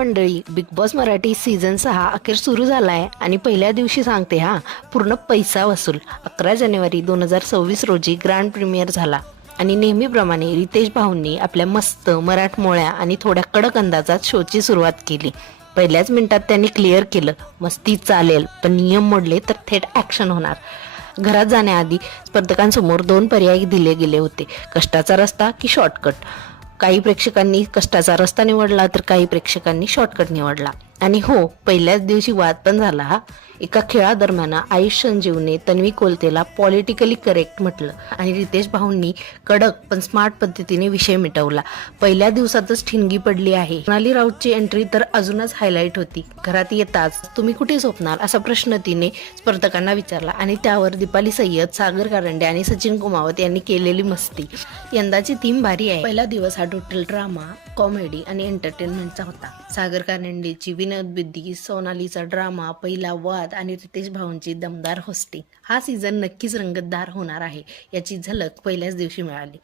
मंडळी, big boss Marathi season 6 अखेर सुरू झालाय आणि पहिल्या दिवशी सांगते पूर्ण पैसा वसूल. 11 जानेवारी 2026 रोजी ग्रँड प्रीमियर झाला आणि नेहमीप्रमाणे रितेश भाऊंनी आपल्या मस्त मराठमोळ्या आणि थोड्या कडक अंदाजात शोची सुरुवात केली. पहिल्याच मिनिटात त्यांनी क्लिअर केलं, मस्ती चालेल पण नियम मोडले तर थेट ॲक्शन होणार. घरात जाण्याआधी स्पर्धकांसमोर 2 पर्याय दिले गेले होते, कष्टाचा रस्ता की शॉर्टकट. काही प्रेक्षकांनी कष्टाचा रस्ता निवडला तर काही प्रेक्षकांनी शॉर्टकट निवडला. आणि हो, पहिल्याच दिवशी वाद पण झाला. एका खेळादरम्यान आयुष संजीवने तन्वी कोलतेला पॉलिटिकली करेक्ट म्हटलं आणि रितेश भाऊंनी कडक पण स्मार्ट पद्धतीने विषय मिटवला. पहिल्या दिवसातच ठिणगी पडली आहे. सोनाली राऊतची एंट्री तर अजूनच हायलाईट होती. घरात येताच तुम्ही कुठे झोपणार असा प्रश्न तिने स्पर्धकांना विचारला आणि त्यावर दीपाली सय्यद, सागर कारंडे आणि सचिन कुमावत यांनी केलेली मस्ती. यंदाची थीम भारी आहे. पहिला दिवस हा टोटल ड्रामा, कॉमेडी आणि एंटरटेनमेंटचा होता. सागर कारंडेची विनोद बुद्धी, सोनालीचा ड्रामा, पहिला वाद आणि रितेश भाऊंची दमदार होस्टिंग. हा सीझन नक्कीच रंगतदार होणार आहे, याची झलक पहिल्याच दिवशी मिळाली.